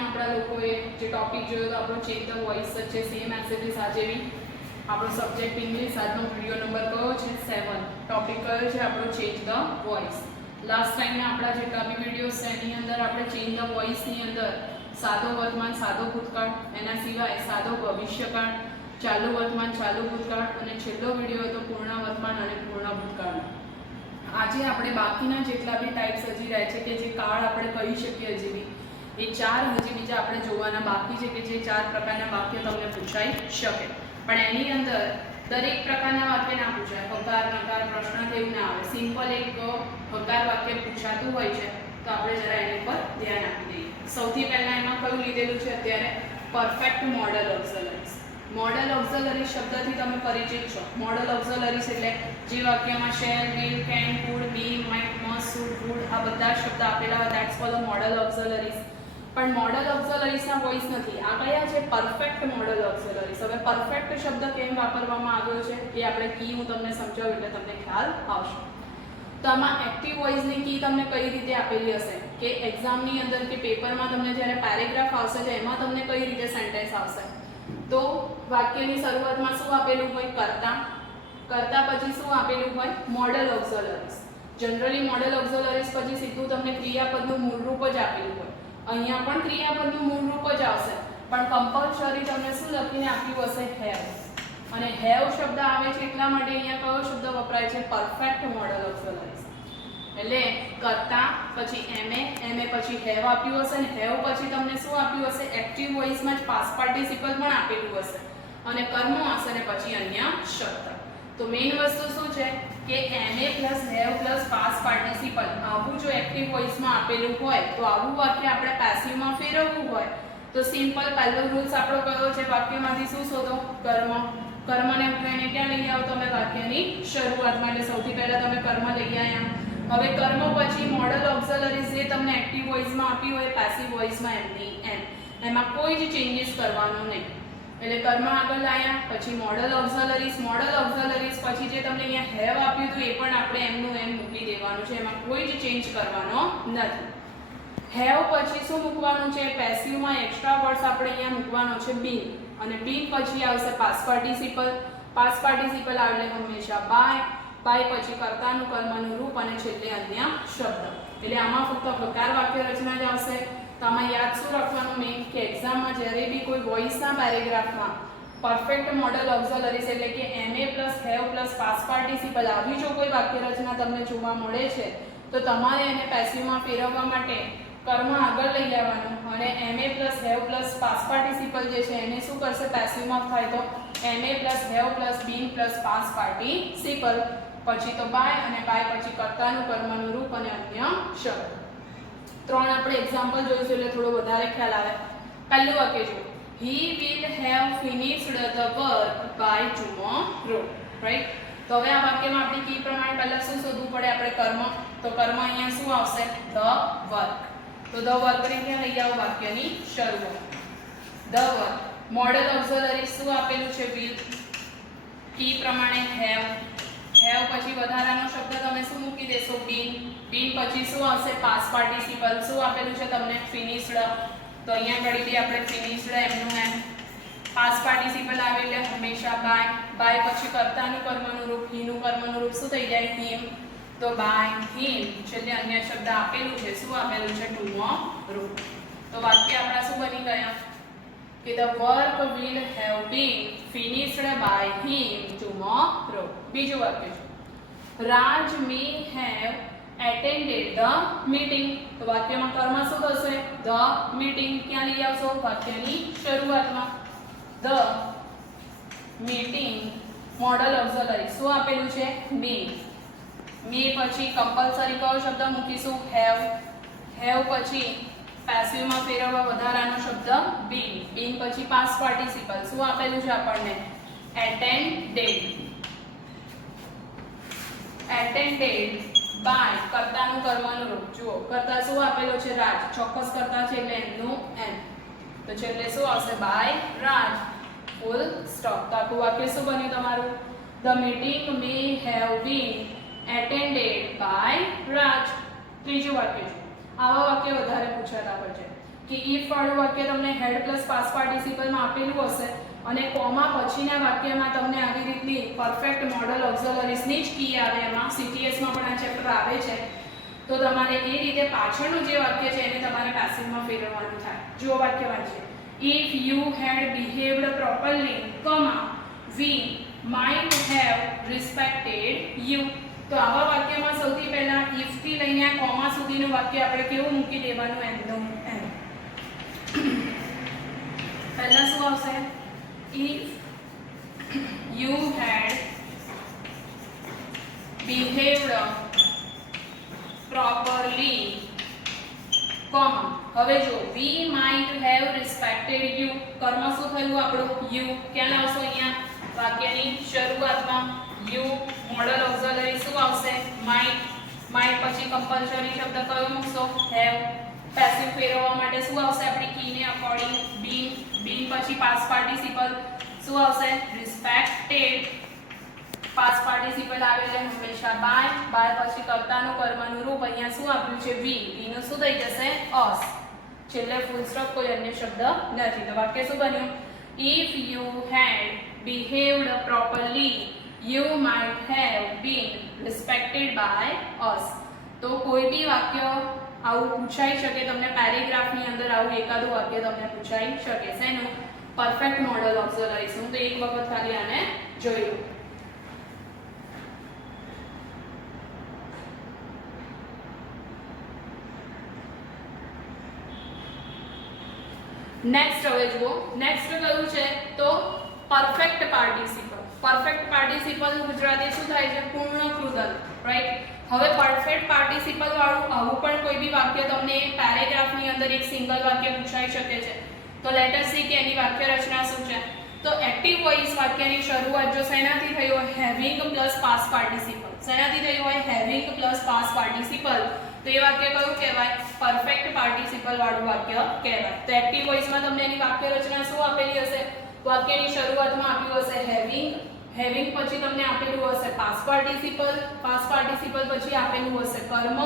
Time આપણા લોકોએ જે ટોપિક જોયો તો આપણો ચેન્જ ધ વોઇસ જ છે, સેમ એઝ ઇટ ઇઝ આજે બી આપણો સબ્જેક્ટ ઇંગ્લિશ. આજનો વિડીયો નંબર કયો છે? 7. ટોપિક કયો છે આપણો? Change the voice. લાસ્ટ ટાઈમના આપણા જેટલા બી વિડીયોઝ છે એની અંદર આપણે ચેન્જ ધ વોઇસની અંદર સાદો વર્તમાન, સાદો ભૂતકાળ, એના સિવાય સાદો ભવિષ્યકાળ, ચાલુ વર્તમાન, ચાલુ ભૂતકાળ અને છેલ્લો વિડીયો હતો પૂર્ણ વર્તમાન અને પૂર્ણ ભૂતકાળ. આજે આપણે બાકીના જેટલા બી ટાઈપ્સ હજી રહે છે કે જે કાળ આપણે કહી શકીએ હજી બી, એ 4 હજી બીજા આપણે જોવાના બાકી છે કે જે 4 પ્રકારના વાક્ય તમને પૂછાઈ શકે. પણ એની અંદર દરેક પ્રકારના વાક્ય ના પૂછાય. હકાર, નકાર, પ્રશ્ન એવું ના આવે. સિમ્પલ એક હકાર વાક્ય પૂછાતું હોય છે તો આપણે જરા એની પર ધ્યાન આપી દઈએ. સૌથી પહેલા એમાં કયું લીધેલું છે અત્યારે? Perfect modal auxiliaries. Modal auxiliary શબ્દથી તમે પરિચિત છો. મોડલ ઓક્ઝિલરીઝ એટલે જે વાક્યમાં shall, will, can, could, be, might, must, should, would આ બધા શબ્દ આપેલા હોય, ધેટ્સ કોલ્ડ મોડલ ઓક્ઝિલરીઝ. પણ મોડલ ઓક્ઝિલરીઝના વોઇસ નથી. આ કયા છે? Perfect modal auxiliaries. હવે પરફેક્ટ શબ્દ કેમ વાપરવામાં આવ્યો છે એ આપણે કી હું તમને સમજાવું એટલે તમને ખ્યાલ આવશે. તો આમાં એક્ટિવ વોઇસની કી તમને કઈ રીતે આપેલી હશે કે એક્ઝામની અંદર કે પેપરમાં તમને જ્યારે પેરેગ્રાફ આવશે તો એમાં તમને કઈ રીતે સેન્ટેન્સ આવશે? તો વાક્યની શરૂઆતમાં શું આપેલું હોય? કર્તા. કર્તા પછી શું આપેલું હોય? Model auxiliaries. Generally model auxiliaries પછી સીધું તમને ક્રિયાપદનું મૂળરૂપ જ આપેલું હોય. અહીંયા પણ ક્રિયાપદનું મૂળરૂપ જ આવશે પણ કમ્પલસરી તમને શું લખીને આપ્યું હશે? હેવ. અને હેવ શબ્દ આવે છે એટલા માટે અહીંયા કયો શબ્દ વપરાય છે? Perfect modal auxiliaries. એટલે કર્તા પછી એમએ પછી હેવ આપ્યું હશે ને હેવ પછી તમને શું આપ્યું હશે? એક્ટિવ વોઇસમાં જ પાસ્ટ પાર્ટિસિપલ પણ આપેલું હશે અને કર્મ હશે ને પછી અન્ય શબ્દ. તો મેઇન વસ્તુ શું છે કે MA plus have plus past participle આવું જો એક્ટિવ વોઇસમાં આપેલું હોય તો આવું વાક્ય આપણે પેસિવમાં ફેરવવું હોય તો સિમ્પલ પહેલો રૂલ્સ આપણો કયો છે? વાક્યમાંથી શું શોધો? કર્મ. કર્મને ઉઠાવીને ક્યાં લઈ આવો તમે? વાક્યની શરૂઆતમાં. એટલે સૌથી પહેલા તમે કર્મ લઈ આવ્યા. હવે કર્મ પછી મોડલ ઓક્ઝિલરીઝ જે તમને એક્ટિવ વોઇસમાં આપી હોય પેસિવ વોઇસમાં એમની એમ એમાં કોઈ જ ચેન્જીસ કરવાનું નહીં. એટલે કર્મ આગળ લાયા પછી મોડલ ઓક્ઝિલરીઝ. મોડલ ઓક્ઝિલરીઝ પછી જે તમને અહીંયા હેવ આપ્યું હતું એ પણ આપણે એમનું એમ મૂકી દેવાનું છે. એમાં કોઈ જ ચેન્જ કરવાનો નથી. હેવ પછી શું મૂકવાનું છે? પેસિવમાં એક્સ્ટ્રા વર્ડ્સ આપણે અહીંયા મૂકવાનો છે બીન. અને બીન પછી આવશે પાસ્ટ પાર્ટિસિપલ. પાસ્ટ પાર્ટિસિપલ આવે એટલે હંમેશા બાય. બાય પછી કર્તાનું કર્મનું રૂપ અને છેલ્લે અન્ય શબ્દ. એટલે આમાં ફક્ત હકાર વાક્ય રચના જ આવશે. તો આમાં યાદ શું રાખવાનું મેઇન કે એક્ઝામમાં જ્યારે બી કોઈ વોઇસના પેરેગ્રાફમાં પરફેક્ટ મોડલ ઓક્ઝિલરીઝ એટલે કે MA plus have plus past participle આવી જો કોઈ વાક્ય રચના તમને જોવા મળે છે તો તમારે એને પેસિવમાં ફેરવવા માટે કર્મ આગળ લઈ આવવાનું અને MA plus have plus past participle જે છે એને શું કરશે? પેસિવમાં થાય તો MA plus have plus been plus past participle પછી તો બાય અને બાય પછી કર્તાનું કર્મનું રૂપ અને અન્ય શબ્દ. 3 આપણે એક્ઝામ્પલ જોઈશું એટલે થોડો વધારે ખ્યાલ આવે. પહેલું વાક્ય જો he will have finished the work by tomorrow, right? તો હવે આ વાક્યમાં આપણી કી પ્રમાણે પહેલા શું શોધવું પડે? આપણે કર્મ. તો કર્મ અહીંયા શું આવશે? the work. તો the work ને ક્યાં લઈ આવો? વાક્યની શરૂઆત. the work. મોડલ ઓક્ઝિલરી શું આપેલું છે? will. કી પ્રમાણે have. હેવ પછી વધારાનો શબ્દ તમે શું મૂકી દેશો? બીન. બીન પછી શું આવશે? Past participle. શું આપેલું છે તમને? ફિનિશ્ડ. તો અહીંયા કરી દઈએ આપણે ફિનિશ્ડ એમનું એમ. પાસ્ટ પાર્ટિસિપલ આવે એટલે હંમેશા બાય. બાય પછી કર્તાનું કર્મનું રૂપ, હીનું કર્મનું રૂપ શું થઈ જાય? હિમ. તો બાય હિમ. છેલ્લે અન્ય શબ્દ આપેલું છે. શું આપેલું છે? ટુમોરો. તો વાક્ય આપણા શું બની ગયા કે the work will have been finished by him tomorrow. બીજું વાક્ય છે Raj may have attended the meeting. તો વાક્યમાં કર્મ શું થશે? the meeting. ક્યાં લઈ આવશો? વાક્યની શરૂઆતમાં. the meeting મોડલ ઓક્ઝિલરી શું આપેલું છે? may. may પછી કમ્પલસરી કયો શબ્દ મૂકીશું? have. have પછી પેસિવમાં ફેરવવા વધારાનો શબ્દ બીન. બીન પછી પાસ્ટ પાર્ટિસિપલ શું આપેલું છે આપણને? attended. attended by કર્તાનું કર્મનું રૂપ. જુઓ કર્તા શું આપેલો છે? રાજ. ચોક્કસ કર્તા છે એટલે એમનું એમ. તો છેલ્લે શું આવશે? by Raj. Full stop. તો આખું વાક્ય શું બન્યું તમારું? the meeting may have been attended by Raj. ત્રીજું વાક્ય છે આવા વાક્ય વધારે પૂછાતા હોય છે કે ઇફ વાળું વાક્ય તમને હેડ પ્લસ પાસ્ટ પાર્ટિસિપલમાં આપેલું હશે અને કોમા પછીના વાક્યમાં તમને આવી રીતની પરફેક્ટ મોડલ ઓક્ઝિલરીઝની જ કી આવે, એમાં સીટીએસમાં પણ આ ચેપ્ટર આવે છે, તો તમારે એ રીતે પાછળનું જે વાક્ય છે એને તમારે પેસિવમાં ફેરવવાનું થાય. જો વાક્ય વાંચીએ, if you had behaved properly, we might have respected you. તો આવા વાક્યમાં સૌથી પહેલા if થી લઈને આ કોમા સુધીનું વાક્ય આપણે કેવું મૂકી દેવાનું, એમનું એમ. પહેલા શું આવશે? if you had behaved properly, comma. હવે જો we might have respected you, કર્મ શું થયું આપણું? you. ક્યાં લાવશો? અહીંયા વાક્યની શરૂઆતમાં you. મોડલ ઓક્ઝિલરી શું આવશે? might. might પછી કમ્પલસરી શબ્દ કયો મૂકશો? have. પેસિવ ફેરવવા માટે શું આવશે? આપણી કીને અકોર્ડિંગ been. been પછી પાસ્ટ પાર્ટિસિપલ શું આવશે? respected. પાસ્ટ પાર્ટિસિપલ આવે છે હંમેશા by. by પછી કર્તાનું કર્મનું રૂપ અહીંયા શું આપ્યું છે? we. we નું શું થઈ જશે? us. છેલ્લે ફૂલ સ્ટોપ, કોઈ અન્ય શબ્દ નથી. તો વાક્ય શું બન્યું? if you had behaved properly, you might have been respected by us. તો કોઈ બી વાક્ય આવું પૂછાઈ શકે તમને, પેરેગ્રાફની અંદર આવું એકાદું વાક્ય તમને પૂછાઈ શકે. શેનું? Perfect modal auxiliaries. હું તો એક વખત ખાલી આને જોઈ લઉં. નેક્સ્ટ હવે જુઓ, નેક્સ્ટ કયું છે? તો perfect participle. Perfect participle Gujarati શું થાય છે? પૂર્ણકૃદંત, રાઈટ? હવે પરફેક્ટ પાર્ટિસિપલ વાળું આવું પણ કોઈ બી વાક્ય તમને પેરેગ્રાફની અંદર એક સિંગલ વાક્ય પૂછાઈ શકે છે. તો લેટ અસ સી કે એની વાક્ય રચના શું છે. તો એક્ટિવ વોઇસ વાક્યની શરૂઆત જો શેનાથી થઈ હોય? Having plus past participle. શેનાથી થઈ હોય? Having plus past participle. તો એ વાક્ય કયું કહેવાય? પરફેક્ટ પાર્ટિસિપલ વાળું વાક્ય કહેવાય. તો એક્ટિવ વોઇસમાં તમને એની વાક્ય રચના શું આપેલી હશે? વાક્યની શરૂઆતમાં આપ્યું હશે હેવિંગ. હેવિંગ પછી તમને આપેલું હશે પાસ્ટ પાર્ટિસિપલ. પાસ્ટ પાર્ટિસિપલ પછી આપેલું હશે કર્મ,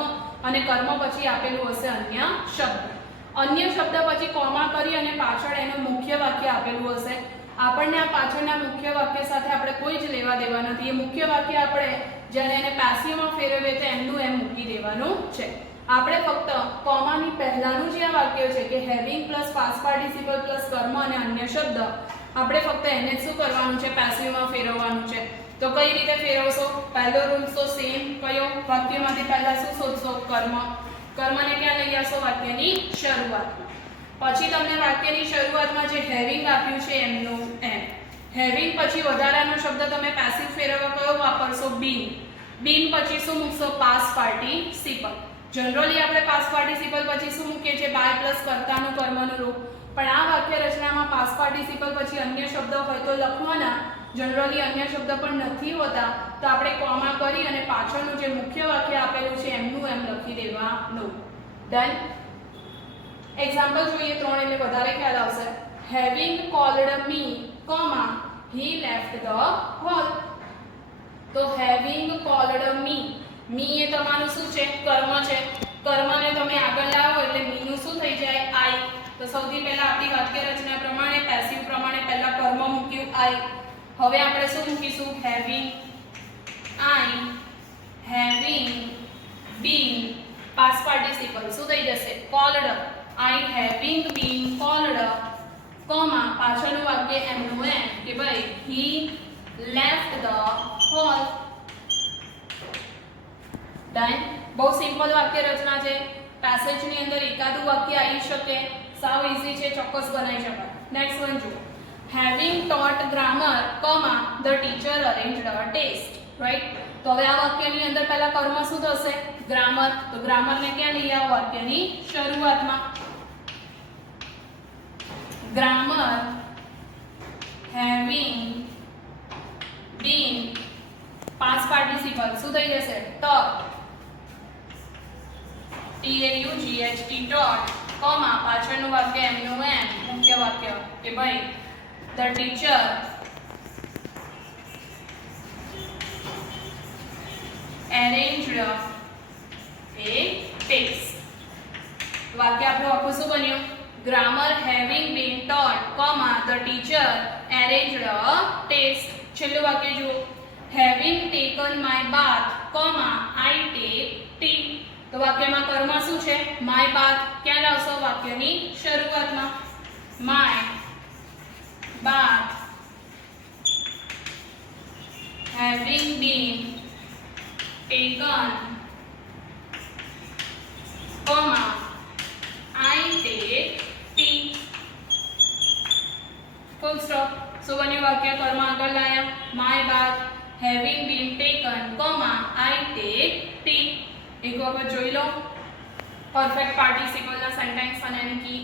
અને કર્મ પછી આપેલું હશે અન્ય શબ્દ. અન્ય શબ્દ પછી કોમા કરી અને પાછળ એનું મુખ્ય વાક્ય આપેલું હશે. આપણને આ પાછળના મુખ્ય વાક્ય સાથે આપણે કોઈ જ લેવા દેવા નથી. એ મુખ્ય વાક્ય આપણે જ્યારે એને પેસિવમાં ફેરવીએ તો એમનું એમ મૂકી દેવાનું છે. આપણે ફક્ત કોમાની પહેલાનું જે આ વાક્ય છે કે having plus past participle plus કર્મ અને અન્ય શબ્દ, આપણે ફક્ત એને શું કરવાનું છે? પેસિવમાં ફેરવવાનું છે. તો કઈ રીતે ફેરવશો? પહેલો રૂલ તો સેમ. કયો? વાક્યમાંથી પહેલા શું શોધશો? કર્મ. કર્મને ક્યાં લઈ આવશો? વાક્યની શરૂઆતમાં. પછી તમને વાક્યની શરૂઆતમાં જે હેવિંગ આપ્યું છે એમનું એમ. હેવિંગ પછી વધારાનો શબ્દ તમે પેસિવ ફેરવવા કયો વાપરશો? બીન. બીન પછી શું મૂકશો? Past participle. જનરલી આપણે પાસ્ટ પાર્ટિસિપલ પછી શું મૂકીએ છીએ? બાય પ્લસ કર્તાનું કર્મનું રૂપ. પણ આ વાક્ય રચનામાં પાસ્ટ પાર્ટિસિપલ પછી અન્ય શબ્દ હોય તો લખવાના. જનરલી અન્ય શબ્દ પણ નથી હોતા, તો આપણે કોમા કરી અને પાછળનું જે મુખ્ય વાક્ય આપેલું છે એમનું એમ લખી દેવાનું. ડન. એક્ઝામ્પલ જોઈએ 3 એટલે વધારે ખ્યાલ આવશે. Having cold me, comma he left the hall. તો હેવિંગ કોલ્ડ મી. મી એ તમારું શું છે? કર્મ છે. કર્મને તમે આગળ લાવો એટલે મી નું શું થઈ જાય? આઈ. તો સૌથી પહેલા આપણી વાક્ય રચના પ્રમાણે પેસિવ પ્રમાણે પહેલા કર્મ મૂક્યું આઈ. હવે આપણે શું મૂકીશું? હેવિંગ. આઈ હેવિંગ બીન પાસ્ટ પાર્ટિસિપલ શું થઈ જશે? કોલ્ડ. આઈ હેવિંગ બીન કોલ્ડ, કોમા પાછળનું વાક્ય એમનું એમ કે ભાઈ he left the hall. Done. બહુ સિમ્પલ વાક્ય રચના છે. પેસેજની અંદર એકાદું વાક્ય આવી શકે. સાવ ઈઝી છે, ચોક્કસ બનાવી શકાય. નેક્સ્ટ વન જુઓ. Having taught grammar, comma the teacher arranged a test. Right? તો હવે આ વાક્યની અંદર પહેલા કર્મ શું થશે? ગ્રામર. તો ગ્રામરને ક્યાં લઈ આવો? વાક્યની શરૂઆતમાં. ગ્રામર હેવિંગ બીન પાસ્ટ પાર્ટિસિપલ શું થઈ જશે? ટોટ. TAUGHT ટોટ, કોમા પાછળનું વાક્ય એમનું એમ મુખ્ય વાક્ય કે ભાઈ the teacher arranged a test. વાક્ય આપણું આખું શું બન્યું? grammar having been taught, comma, the teacher arranged a test. છેલ્લું વાક્ય જુઓ, having taken my bath, comma, I take tea. તો વાક્યમાં કર્મ શું છે? my bath. ક્યાં લાવશો? વાક્યની શરૂઆતમાં. my bath having been taken, comma, I take tea. Full stop. So બન્યું વાક્ય, કર્મ આગળ લાયા, my bath having been taken, comma, I take tea. એક વખત જોઈ લો પરફેક્ટ પાર્ટિસિપલના સેન્ટેન્સ અને એની કી.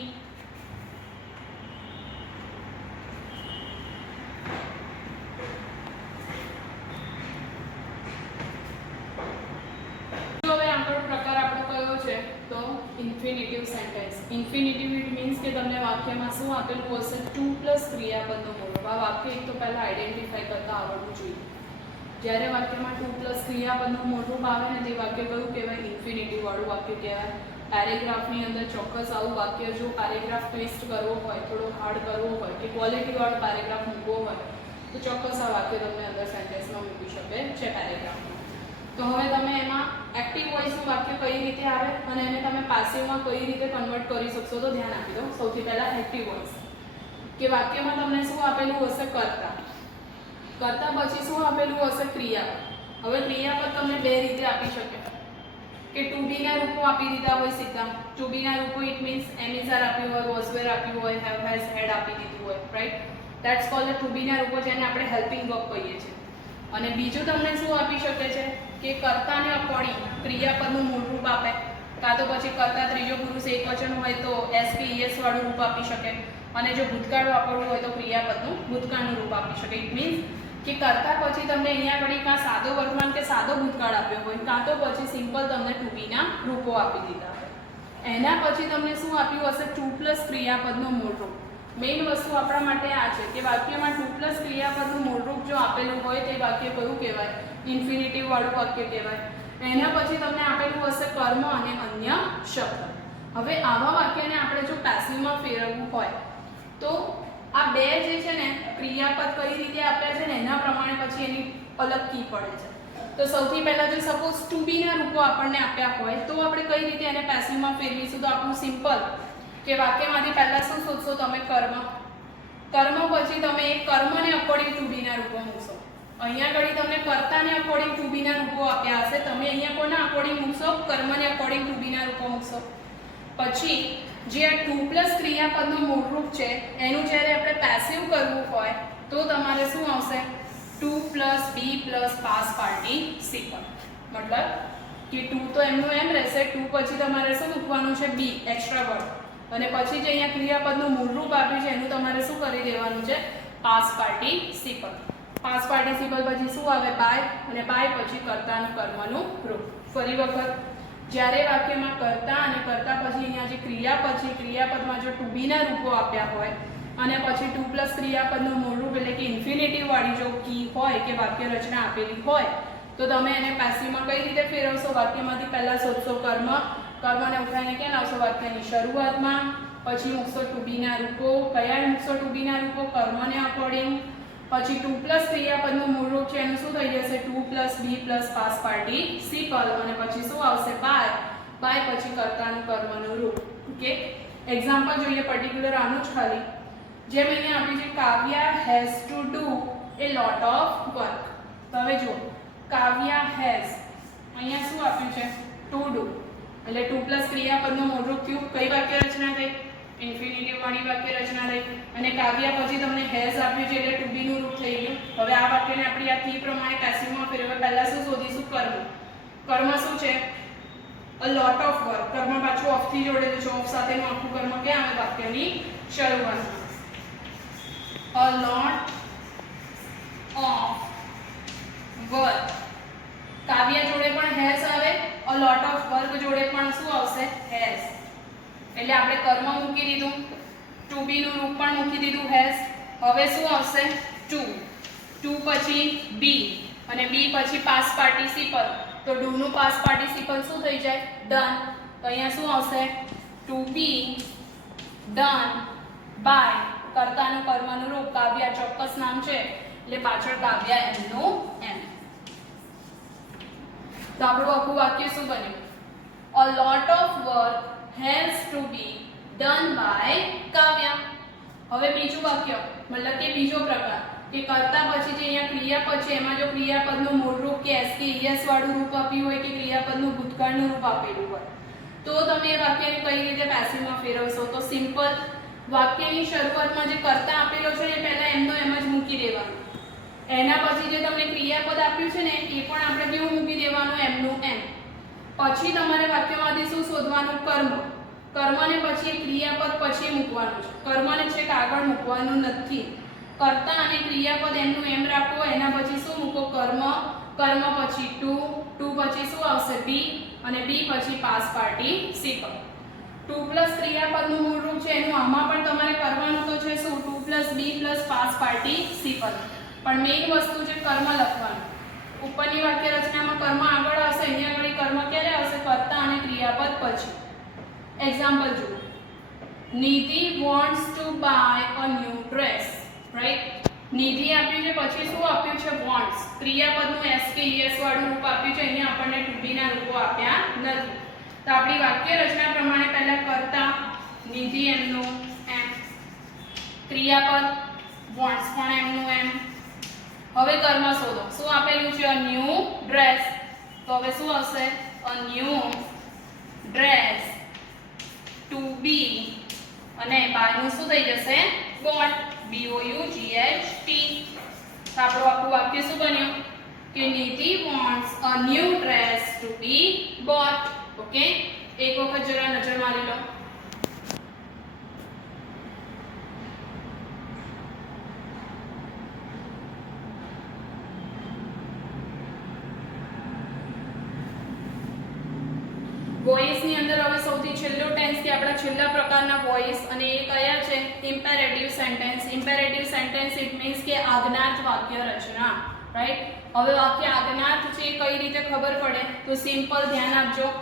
Infinitive sentence. Infinitive it means કે તમને વાક્યમાં શું આપેલું હશે? ટુ પ્લસ ક્રિયાપદનો મોડો. આ વાક્ય એક તો પહેલાં આઈડેન્ટિફાઈ કરતા આવડવું જોઈએ. જ્યારે વાક્યમાં ટુ પ્લસ ક્રિયાપદનો મોડરૂપ આવે ને તે વાક્ય કયું કહેવાય? ઇન્ફિનિટિવ વાળું વાક્ય કહેવાય. પેરેગ્રાફની અંદર ચોક્કસ આવું વાક્ય જો પેરેગ્રાફ ટ્વિસ્ટ કરવો હોય, થોડો હાર્ડ કરવો હોય કે ક્વોલિટીવાળો પેરેગ્રાફ મૂકવો હોય તો ચોક્કસ આ વાક્ય તમને અંદર સેન્ટેન્સમાં મૂકી શકે છે પેરેગ્રાફમાં. તો હવે તમે એમાં એક્ટિવ વોઇસનું વાક્ય કઈ રીતે આવે અને એને તમે પાસિવમાં કઈ રીતે કન્વર્ટ કરી શકશો તો ધ્યાન આપી દો. સૌથી પહેલાં એક્ટિવ વોઇસ કે વાક્યમાં તમને શું આપેલું હશે? કર્તા. કર્તા પછી શું આપેલું હશે? ક્રિયાપદ. હવે ક્રિયાપદ તમને બે રીતે આપી શકે કે ટુ બી ના રૂપો આપી દીધા હોય સીધા. ટુ બી ના રૂપો it means am is are આપ્યું હોય, વોઝ વેર આપ્યું હોય, હેવ હેઝ હેડ આપી દીધું હોય, right? That's cold two be ના રૂપો, જેને આપણે હેલ્પિંગ વર્બ કહીએ છીએ. અને બીજું તમને શું આપી શકે છે કે કર્તાને અકોર્ડિંગ ક્રિયાપદનું મૂળ રૂપ આપે, કાં તો પછી કર્તા ત્રીજો પુરુષ એકવચન હોય તો એસ વાળું રૂપ આપી શકે, અને જો ભૂતકાળ વાપરવું હોય તો ક્રિયાપદનું ભૂતકાળનું રૂપ આપી શકે. ઇટ મીન્સ કે કર્તા પછી તમને અહીંયા ઘડી કાં સાદો વર્તમાન કે સાદો ભૂતકાળ આપ્યો હોય, કાં તો પછી સિમ્પલ તમને ટુ બીના રૂપો આપી દીધા હોય. એના પછી તમને શું આપ્યું હશે? ટુ પ્લસ ક્રિયાપદનું મૂળ રૂપ. મેઇન વસ્તુ આપણા માટે આ છે કે વાક્યમાં ટુ પ્લસ ક્રિયાપદનું મૂળરૂપ જો આપેલું હોય તે વાક્ય કયું કહેવાય? ઇન્ફિનિટિવ વાળું વાક્ય કહેવાય. એના પછી તમને આપેલું હશે કર્મ અને અન્ય શબ્દ. હવે આવા વાક્યને આપણે જો પેસિવમાં ફેરવવું હોય તો આ બે જે છે ને ક્રિયાપદ કઈ રીતે આપ્યા છે ને એના પ્રમાણે પછી એની અલગ કી પડે છે. તો સૌથી પહેલાં જો સપોઝ ટુ બીના રૂપો આપણને આપ્યા હોય તો આપણે કઈ રીતે એને પેસિવમાં ફેરવીશું? તો આપણું સિમ્પલ કે વાક્યમાંથી પહેલાં શું શોધશો તમે? કર્મ. કર્મ પછી તમે એ કર્મને અકોર્ડિંગ ટુ બીના રૂપો મૂકશો. અહીંયા ઘડી તમને કર્તાને અકોર્ડિંગ ટુ બીના રૂપો આપ્યા હશે, તમે અહીંયા કોના અકોર્ડિંગ મૂકશો? કર્મને અકોર્ડિંગ ટુ બીના રૂપો મૂકશો. પછી જે આ ટુ પ્લસ ક્રિયાપદનું મૂળરૂપ છે એનું જ્યારે આપણે પેસિવ કરવું હોય તો તમારે શું આવશે? ટુ પ્લસ બી પ્લસ પાસ પાર્ટિસિપલ. મતલબ કે ટુ તો એમનું એમ રહેશે, ટુ પછી તમારે શું મૂકવાનું છે? બી, એક્સ્ટ્રા વર્ડ. અને પછી જે અહીંયા ક્રિયાપદનું મૂળરૂપ આપ્યું છે એનું તમારે શું કરી દેવાનું છે? Pass participle. પાસ પાર્ટિસિપલ પછી શું આવે? બાય, અને બાય પછી કર્તાનું કર્મનું રૂપ. ફરી વખત જ્યારે વાક્યમાં કર્તા અને કર્તા પછી અહીંયા જે ક્રિયાપદ છે ક્રિયાપદમાં જો ટુ બીના રૂપો આપ્યા હોય અને પછી ટુ પ્લસ ક્રિયાપદનું મૂળરૂપ એટલે કે ઇન્ફિનિટિવ વાળી જો કી હોય કે વાક્ય રચના આપેલી હોય તો તમે એને પેસિવમાં કઈ રીતે ફેરવશો? વાક્યમાંથી પહેલાં શોધશો કર્મ. કર્મને ઉઠાવીને ક્યાં લાવશો? વાક્યની શરૂઆતમાં. પછી મૂકશો ટુ બીના રૂપો. કયા મૂકશો ટુ બીના રૂપો? કર્મને અકોર્ડિંગ. પછી ટુ પ્લસ ક્રિયાપદનું મૂળરૂપ છે એનું શું થઈ જશે? ટુ પ્લસ બી પ્લસ પાસ પાર્ટિસિપલ. અને પછી શું આવશે? બાય. બાય પછી કર્તાનું કર્મનું રૂપ. ઓકે, એક્ઝામ્પલ જોઈએ પર્ટિક્યુલર આનું જ ખાલી. જેમ અહીંયા આપ્યું છે Kavya has to do a lot of work. તો હવે જો કાવ્યા હેઝ અહીંયા શું આપ્યું છે? To do. એટલે ટુ પ્લસ ક્રિયાપદનું મૂળરૂપ થયું. કઈ વાક્ય રચના થઈ? ઇન્ફિનિટિવ વાળી વાક્ય રચના થઈ. અને કાવ્યા પછી તમને હેઝ આપ્યું છે એટલે ટુ બી નું રૂપ થઈ ગયું. હવે આ વાક્યને આપણી આ કી પ્રમાણે પેસિવમાં ફેરવે. પહેલા શું શોધીશું? કર્મ. કર્મ શું છે? અ લોટ ઓફ વર્ક. કર્મ પાછું ઓફ થી જોડેલું છે. ઓફ સાથેનું આખું કર્મ ક્યાં આવે? વાક્યની શરૂઆતમાં. અ લોટ ઓફ વર્ક. કાવ્ય જોડે પણ હેઝ આવે, અ લોટ ઓફ વર્ક જોડે પણ શું આવશે? હેઝ. એટલે આપણે કર્મ મૂકી દીધું, ટુ બી નું રૂપ પણ મૂકી દીધું હેઝ. હવે શું આવશે? ટુ. ટુ પછી બી અને બી પછી પાસ પાર્ટિસિપલ. તો ડુ નું પાસ પાર્ટિસિપલ શું થઈ જાય? ડન. તો અહીંયા શું આવશે? ટુ બી ડન બાય કર્તાનું કર્મનું રૂપ કાવ્યા ચોક્કસ નામ છે એટલે પાછળ કાવ્યા એમનું એમ. તો આપણું આખું વાક્ય શું બન્યું? A lot of work has to be done by કાવ્યા. હવે બીજું વાક્ય મતલબ કે બીજો પ્રકાર કે કર્તા પછી જે અહીંયા ક્રિયાપદ છે એમાં જો ક્રિયાપદનું મૂળ રૂપ કે એસ કે ઈએસ વાળું રૂપ આપ્યું હોય કે ક્રિયાપદનું ભૂતકાળનું રૂપ આપેલું હોય તો તમે એ વાક્યને કઈ રીતે પેસિવમાં ફેરવશો? તો સિમ્પલ વાક્યની શરૂઆતમાં જે કર્તા આપેલો છે એ પહેલા એમનો એમ જ મૂકી દેવાનું. એના પછી જે તમને ક્રિયાપદ આપ્યું છે ને એ પણ આપણે કેવું મૂકી દેવાનું? એમનું એમ. પછી તમારે વાક્યમાંથી શું શોધવાનું? કર્મ. કર્મને પછી ક્રિયાપદ પછી મૂકવાનું છે. કર્મને છેક આગળ મૂકવાનું નથી. કર્તા અને ક્રિયાપદ એમનું એમ રાખો. એના પછી શું મૂકો? કર્મ. કર્મ પછી ટુ. ટુ પછી શું આવશે? બી. અને બી પછી પાસ પાર્ટિસિપલ. ટુ પ્લસ ક્રિયાપદનું મૂળ રૂપ છે એનું આમાં પણ તમારે કરવાનું તો છે શું? ટુ પ્લસ બી પ્લસ પાસ પાર્ટિસિપલ. પણ મેઇન વસ્તુ છે કર્મ લખવાનું. ઉપરની વાક્ય રચનામાં કર્મ આગળ આવશે, અહીંયા આગળ કર્મ ક્યારે આવશે? કર્તા અને ક્રિયાપદ પછી. એક્ઝામ્પલ જુઓ. Nidhi wants to buy a new dress, right? Nidhi આપ્યું છે પછી શું આપ્યું છે? વોન્ટ્સ. ક્રિયાપદનું એસ કે ઈએસ વાળું રૂપ આપ્યું છે, અહીંયા આપણને ટુ બી ના રૂપો આપ્યા નથી. તો આપણી વાક્ય રચના પ્રમાણે પહેલા કર્તા નિધિ એમનું એમ, ક્રિયાપદ વોન્ટ્સ પણ એમનું એમ. હવે કર્મ શોધો. શું આપેલું છે? A new dress. તો હવે શું આવશે? A new dress to be અને બાયનું શું થઈ જશે? બોટ. BOUGHT. તો આપણું આખું વાક્ય શું બન્યું? કે Nidhi wants a new dress to be bought. Okay, એક વખત જરા નજર મારી લો. વોઇસ ની અંદર હવે સૌથી છેલ્લો ટેન્સ કે આપણા છેલ્લા પ્રકારના વોઇસ અને એ કયા છે? Imperative sentence. Imperative sentence it means કે આજ્ઞાર્થ વાક્ય રચના, રાઈટ? હવે વાક્ય આજ્ઞાર્થ છે એ કઈ રીતે ખબર પડે? તો સિમ્પલ ધ્યાન આપજો.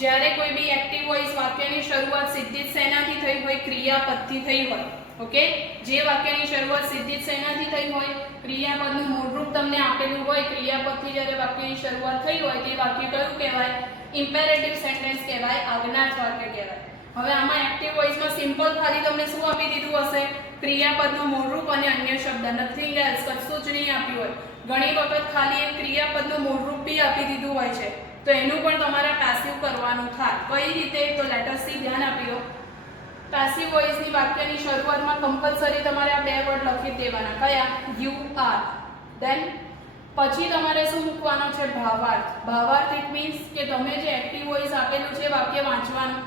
જ્યારે કોઈ બી એક્ટિવ વોઇસ વાક્યની શરૂઆત સીધી જ શેનાથી થઈ હોય? ક્રિયાપદથી થઈ હોય. ઓકે, જે વાક્યની શરૂઆત સીધી જ શેનાથી થઈ હોય? ક્રિયાપદનું મૂળરૂપ તમને આપેલું હોય, ક્રિયાપદથી જ્યારે વાક્યની શરૂઆત થઈ હોય તે વાક્ય કયું કહેવાય? ઇમ્પેરેટિવ સેન્ટેન્સ કહેવાય, આજ્ઞાર્થ વાક્ય કહેવાય. હવે આમાં એક્ટિવ વોઇસમાં સિમ્પલ ખાલી તમને શું આપી દીધું હશે? ક્રિયાપદનું મૂળરૂપ અને અન્ય શબ્દ, નથિંગ એલ્સ, કશું જ નહીં આપ્યું હોય. ઘણી વખત ખાલી એક ક્રિયાપદનું મૂળરૂપ બી આપી દીધું હોય છે, તો એનું પણ તમારે પેસિવ કરવાનું થાય. કઈ રીતે? તો લેટ અસ સી, ધ્યાન આપજો. પેસિવ વોઇસની વાક્યની શરૂઆતમાં કમ્પલસરી તમારે આ બે વર્ડ લખી દેવાના. કયા? You are. ધેન પછી તમારે શું મૂકવાનો છે? ભાવાર્થ. ભાવાર્થ ઇટ મીન્સ કે તમે જે એક્ટિવ વોઇસ આપેલું છે વાક્ય વાંચવાનું,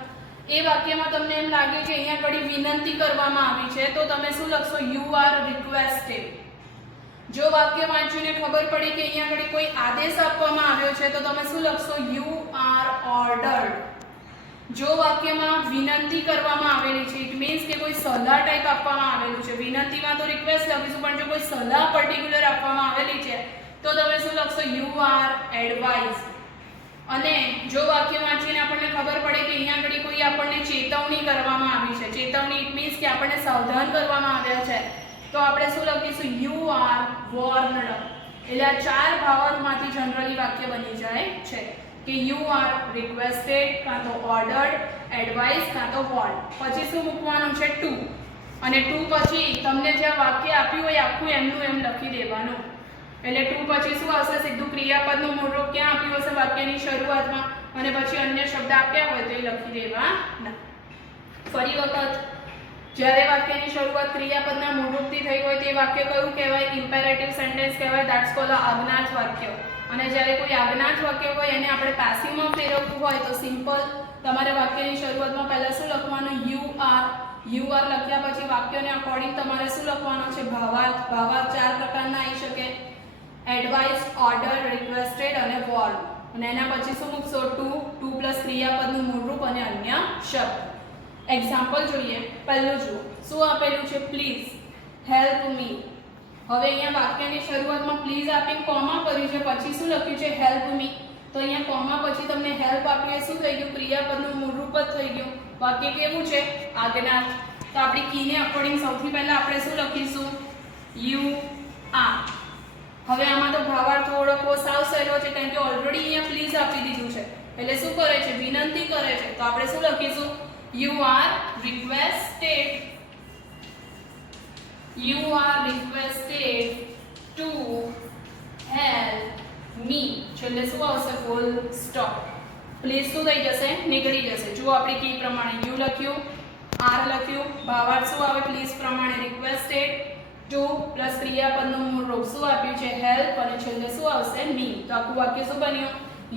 એ વાક્યમાં તમને એમ લાગે કે અહીંયા ઘડી વિનંતી કરવામાં આવી છે તો તમે શું લખશો? You are requested. જો વાક્ય વાંચીને ખબર પડી કે અહીંયા ઘડી કોઈ આદેશ આપવામાં આવ્યો છે તો તમે શું લખશો? You R ordered. જો વાક્યમાં વિનંતી કરવામાં આવેલી છે ઇટ મીન્સ કે કોઈ સલાહ ટાઈપ આપવામાં આવેલું છે. વિનંતીમાં તો રિક્વેસ્ટ લખીશું, પણ જો કોઈ સલાહ પર્ટિક્યુલર આપવામાં આવેલી છે તો તમે શું લખશો? You are advise. અને જો વાક્ય વાંચીને આપણને ખબર પડે કે અહીંયા આગળ કોઈ આપણને ચેતવણી કરવામાં આવી છે, ચેતવણી ઇટ મીન્સ કે આપણને સાવધાન કરવામાં આવ્યા છે, તો આપણે શું લખીશું? You are warned. એટલે આ ચાર ભાવાર્થમાંથી જનરલી વાક્ય બની જાય છે કે યુ આર રિક્વેસ્ટેડ, કાં તો ઓર્ડર્ડ, એડવાઇઝ, કાં તો વોર્ન. પછી શું મૂકવાનું છે? ટુ. અને ટુ પછી તમને જે વાક્ય આપ્યું હોય આખું એમનું એમ લખી દેવાનું. એટલે ટુ પછી શું આવશે? સીધું ક્રિયાપદનું મૂળરૂપ ક્યાં આપ્યું હશે? વાક્યની શરૂઆતમાં. અને પછી અન્ય શબ્દ આપ્યા હોય તો એ લખી દેવાના. ફરી વખત, જ્યારે વાક્યની શરૂઆત ક્રિયાપદના મૂળરૂપથી થઈ હોય તે વાક્ય કયું કહેવાય? ઇમ્પેરેટિવ સેન્ટેન્સ કહેવાય. ધેટ્સ કોલ્ડ આજ્ઞાર્થ વાક્ય. અને જ્યારે કોઈ આજ્ઞાર્થ વાક્ય હોય એને આપણે પેસિવમાં ફેરવવું હોય તો સિમ્પલ તમારે વાક્યની શરૂઆતમાં પહેલા શું લખવાનું? You are. યુ આર લખ્યા પછી વાક્યને અકોર્ડિંગ તમારે શું લખવાનું છે? ભાવાર્થ. ભાવાર્થ ચાર પ્રકારના આવી શકે: એડવાઇસ, ઓર્ડર, રિક્વેસ્ટેડ અને વોર્ન. અને એના પછી શું મૂકશો? ટુ. ટુ પ્લસ ક્રિયાપદનું મૂળરૂપ અને અન્ય શબ્દ. એક્ઝામ્પલ જોઈએ. પહેલું જુઓ, શું આપેલું છે? Please help me. હવે અહીંયા વાક્યની શરૂઆતમાં પ્લીઝ આપીને કોમા કર્યું છે, પછી શું લખ્યું છે? Help me. તો અહીંયા કોમા પછી તમને હેલ્પ આપ્યું એ શું થઈ ગયું? ક્રિયાપદનું મૂળરૂપ જ થઈ ગયું. વાક્ય કેવું છે? આજ્ઞાર્થ. તો આપણી કીને અકોર્ડિંગ સૌથી પહેલા આપણે શું લખીશું યુ આર. હવે આમાં તો ભાવાર્થ ઓળખવો સાવ સહેલો છે કારણ કે ઓલરેડી અહીંયા પ્લીઝ આપી દીધું છે એટલે શું કરે છે વિનંતી કરે છે તો આપણે શું લખીશું you are requested to help me છેલ્લે શું આવશે ફૂલ સ્ટોપ. પ્લીઝ શું થઈ જશે નીકળી જશે. જુઓ આપણી કી પ્રમાણે યુ લખ્યું આર લખ્યું ભાવાર્થ શું આવે પ્લીઝ પ્રમાણે રિક્વેસ્ટેડ ટુ પ્લસ ક્રિયાપદનું મૂળ રૂપ શું આપ્યું છે હેલ્પ અને છેલ્લે શું આવશે મી. તો આખું વાક્ય શું બન્યું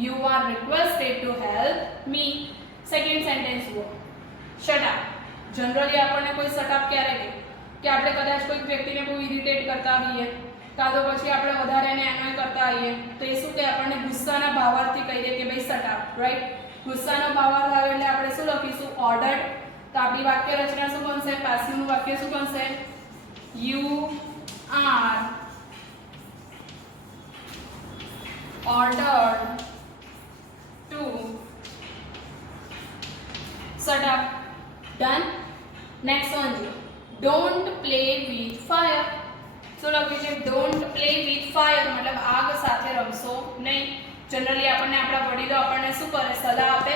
you are requested to help me. Second sentence જુઓ શટ અપ. જનરલી આપણને કોઈ શટ અપ ક્યારે કહે કે આપણે કદાચ કોઈ વ્યક્તિને બહુ ઇરિટેટ કરતા હોઈએ કાં તો પછી આપણે વધારે એને એનોય કરતા હોઈએ તો એ શું કે આપણને ગુસ્સાના ભાવાર્થથી કહી દે કે ભાઈ શટ અપ રાઈટ. ગુસ્સાનો ભાવાર્થ આવે એટલે આપણે શું લખીશું ઓર્ડર્ડ. તો આપણી વાક્ય રચના શું બનશે પાછળનું વાક્ય શું બનશે You are ordered to shut up. Done. Next one. Don't play with fire. So લખ્યું છે don't play with fire મતલબ આગ સાથે રમશો નહીં. જનરલી આપણને આપણા વડીલો આપણને શું કરે સલાહ આપે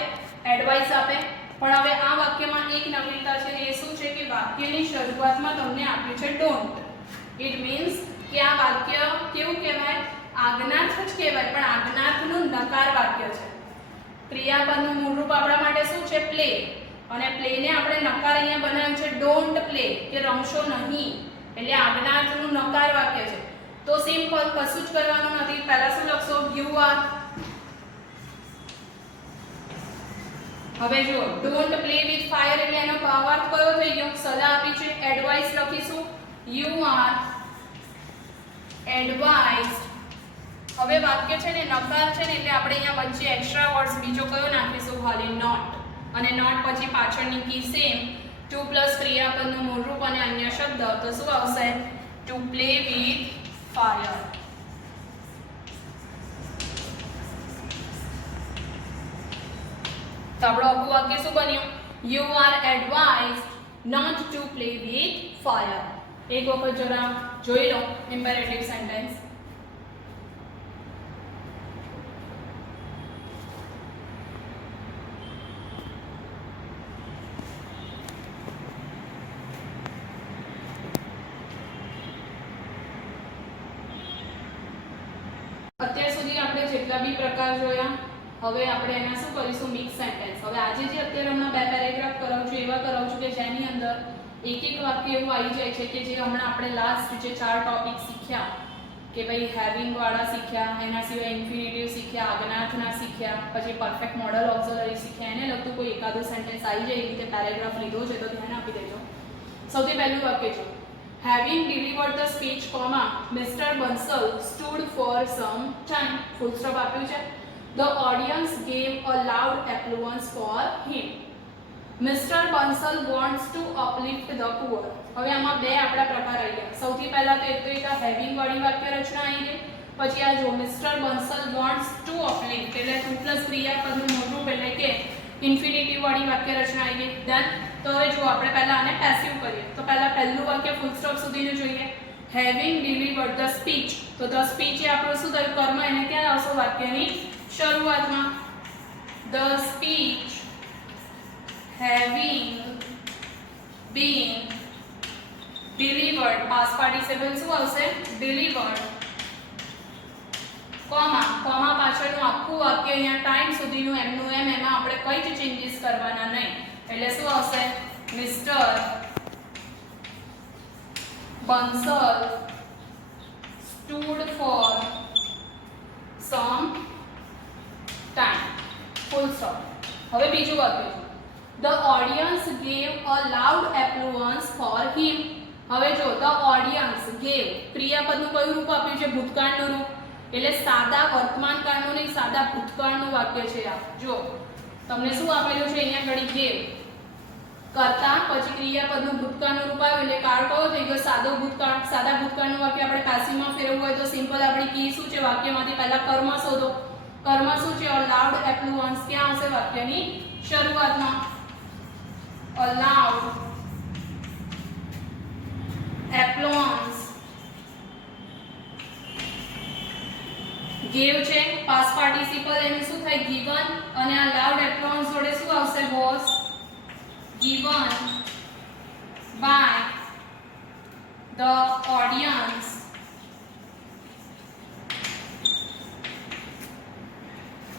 એડવાઇસ આપે પણ હવે આ વાક્યમાં એક નવીનતા છે એ શું છે કે વાક્યની શરૂઆતમાં તમને આપ્યું છે ડોન્ટ. ઇટ મીન્સ કે આ વાક્ય કેવું કહેવાય આજ્ઞાર્થ જ કહેવાય પણ આજ્ઞાર્થનું નકાર વાક્ય છે. ક્રિયાપદનું મૂળરૂપ આપણા માટે શું છે પ્લે અને પ્લેને આપણે નકાર અહીંયા બનાવ્યું છે ડોન્ટ પ્લે કે રમશો નહીં એટલે આજ્ઞાર્થનું નકાર વાક્ય છે. તો સિમ્પલ કશું જ કરવાનું નથી. પહેલા શું લખશો યુ આર. હવે જો ડોન્ટ પ્લે વિથ ફાયર એટલે એનો ભાવાર્થ કયો થઈ ગયો સલાહ આપી છે એડવાઇસ લખીશું યુ આર એડવાઇસ્ડ. હવે વાક્ય છે ને નકાર છે ને એટલે આપણે અહીંયા વચ્ચે એક્સ્ટ્રા વર્ડ્સ બીજો કયો નાખીશું ખાલી નોટ અને નોટ પછી પાછળની કી સેમ ટુ પ્લસ ક્રિયાપદનું મૂળરૂપ અને અન્ય શબ્દ તો શું આવશે ટુ પ્લે વિથ ફાયર. તો આપણું આખું વાક્ય શું બન્યું you are advised not to play with fire. એક વખત જરા જોઈ લો ઇમ્પેરેટિવ સેન્ટેન્સ. અત્યાર સુધી આપણે જેટલા બી પ્રકાર જોયા હવે આપણે એના શું કરીશું મિક્સ સેન્ટેન્સ. હવે આજે જે અત્યારે હમણાં બે પેરેગ્રાફ કરાવું છું એવા કરાવું છું કે જેની અંદર એક એક વાક્ય એવું આવી જાય છે કે જે હમણાં આપણે લાસ્ટ જે 4 ટોપિક શીખ્યા કે ભાઈ હેવિંગ વાળા શીખ્યા એના સિવાય ઇન્ફિનિટિવ શીખ્યા આજ્ઞાર્થના શીખ્યા પછી પરફેક્ટ મોડલ ઓક્ઝિલરી શીખ્યા એને લગતું કોઈ એકાદું સેન્ટેન્સ આવી જાય એ રીતે પેરેગ્રાફ લીધો છે તો ધ્યાન આપી દેજો. સૌથી પહેલું વાક્ય છે Having delivered the speech, Mr. Bansal stood for some time. Full stop આપ્યું છે. The audience gave a loud applause for him. Mr. Bansal wants to uplift the poor. હવે આમાં બે આપણા પ્રકાર આવી ગયા. સૌથી પહેલા તો એક હેવિંગ વાળી વાક્ય રચના આવી ગઈ. પછી આ જો Mr. Bansal wants to uplift એટલે ટુ પ્લસ ક્રિયાપદનું મોટું એટલે કે ઇન્ફિનિટિવ વાળી વાક્ય રચના આવી ગઈ. ડન. તો હવે જો આપણે પહેલા આને પેસિવ કરીએ તો પહેલા પહેલું વાક્ય ફૂલ સ્ટોપ સુધીનું જોઈએ. હેવિંગ ડિલિવર્ડ ધ સ્પીચ તો ધ સ્પીચ એ આપણું શું થયું કર્મ એને ક્યાં આવશે વાક્યની શરૂઆતમાં. The speech having been delivered past participle શું આવશે delivered કોમા પાછળનું આખું વાક્ય અહીંયા ટાઈમ સુધીનું એમનું એમાં આપણે કઈ જ ચેન્જીસ કરવાના નહીં એટલે શું આવશે mister Bansal stood for some time full stop. હવે બીજું વાક્ય છે The audience gave a loud applause for him. હવે જો the audience gave ક્રિયાપદનું કયું રૂપ આપ્યું છે ભૂતકાળનું રૂપ એટલે સાદા વર્તમાન કાળનું નહીં સાદા ભૂતકાળનું વાક્ય છે આ. જો તમને શું આપેલું છે અહીંયા ઘડી gave કરતા પછી ક્રિયાપદનું ભૂતકાળનું રૂપ આવ્યું એટલે કાળ કયો થઈ ગયો સાદો ભૂતકાળ. સાદા ભૂતકાળનું વાક્ય આપણે પેસિવમાં ફેરવવું હોય તો સિમ્પલ આપણી કી શું છે વાક્યમાંથી પહેલા કર્મ શોધો. કર્મ શું છે loud applause ક્યાં આવશે વાક્યની શરૂઆતમાં. A loud ગેવ છે પાસ્ટ પાર્ટિસિપલ એનું શું થાય given અને આ લાઉડ એપ્લોન્સ જોડે શું આવશે was given by the audience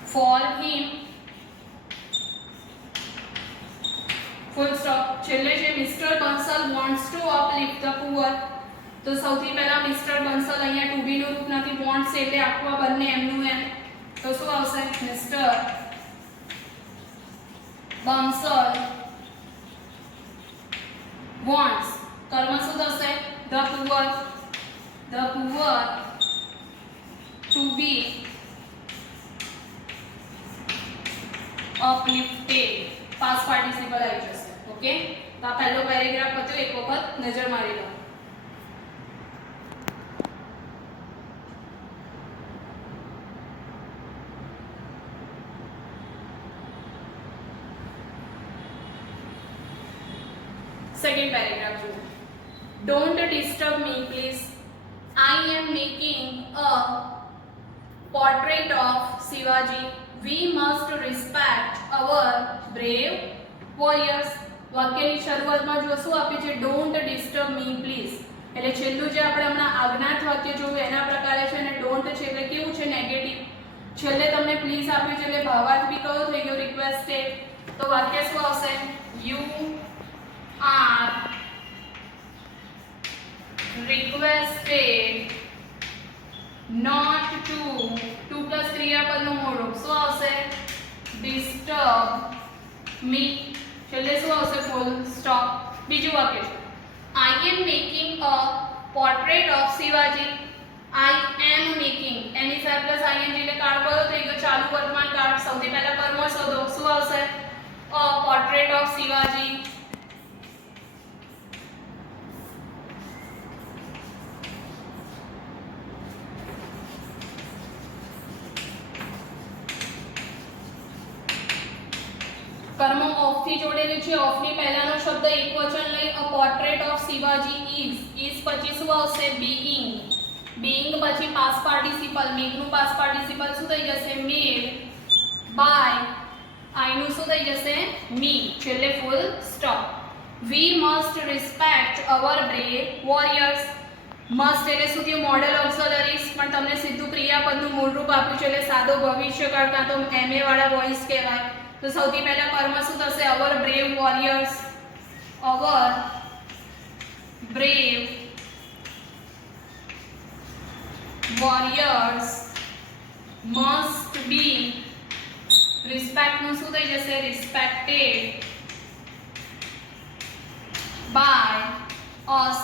for him full stop છેલ્લે છે mister Bansal wants to uplift the poor તો સૌથી પહેલા મિસ્ટર બંસલ અહીંયા ટુ બી નું રૂપ નથી wants એટલે આખું આ બંને એમનું એમ તો શું આવશે મિસ્ટર બંસલ wants કર્મ શું થશે the poor to be uplifted past participle આવી જશે ઓકે તો આ પહેલો પેરેગ્રાફ હતો એક વખત નજર મારી લો सेकंड पैराग्राफ जो don't disturb me please I am making a portrait of Shivaji we must respect our brave warriors વાક્યની શરૂઆતમાં જો શું આપી છે ડોન્ટ ડિસ્ટર્બ મી પ્લીઝ એટલે છેલ્લું જે આપણે હમણાં આજ્ઞાત વાક્ય જોયું એના પ્રકારે છે અને ડોન્ટ છે એટલે કેવું છે નેગેટિવ છેલ્લે તમને પ્લીઝ આપ્યું છે એટલે ભાવાર્થ બી કયો થઈ ગયો રિક્વેસ્ટેડ તો વાક્ય શું આવશે you are requested not to 2 plus ક્રિયાપદનું મૂળ રૂપ શું આવશે disturb me છેલ્લે શું આવશે full stop બીજું વાક્ય છે I am making a portrait of Shivaji I am making એની સાથે પ્લસ ing એટલે કાળ કયો થઈ ગયો ચાલુ વર્તમાન કાળ સૌથી પહેલા કર્મ શોધો શું આવશે a portrait of Shivaji કર્મ ઓફ થી જોડેલું છે ઓફ ની પહેલાનો શબ્દ એકવચન લઈ અ પોર્ટ્રેટ ઓફ શિવાજી ઇઝ પછી શું આવશે બીઇંગ પછી પાસ્ટ પાર્ટિસિપલ મેડ નું પાસ્ટ પાર્ટિસિપલ શું થઈ જશે મેડ બાય આઈ નું શું થઈ જશે મી છેલ્લે full stop we must respect our brave warriors must એટલે શું થયું મોડલ ઓક્સિલરીઝ પણ તમને સીધું ક્રિયાપદનું મૂળ રૂપ આપ્યું છે એટલે સાદો ભવિષ્યકાળ કાં તો એમએ વાળા વોઇસ કહેવાય तो સૌથી પહેલા કર્મ શું થશે our brave warriors must be respect નું શું થઈ જશે રિસ્પેક્ટેડ બાય અસ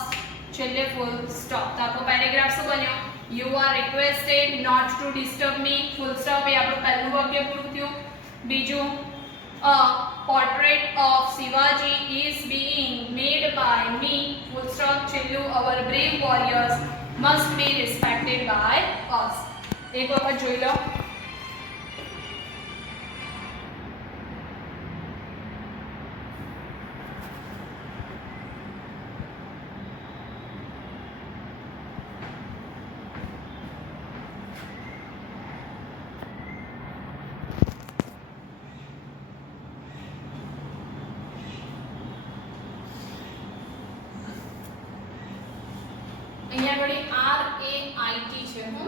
છેલ્લે ફૂલ સ્ટોપ તો આપણો પેરેગ્રાફ શું બન્યો you are requested not to disturb me full stop એ આપણું પહેલું વાક્ય પૂરું થયું બીજું A portrait of Shivaji is being made by me, full stop, chillu, our brave warriors must be respected by us. एक वक्त જોઈ લો અહીંયા આગળ RAIT છે હું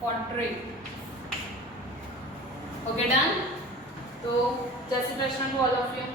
પોર્ટ્રેટ ઓકે ડન તો જય Shri Krishna to all of you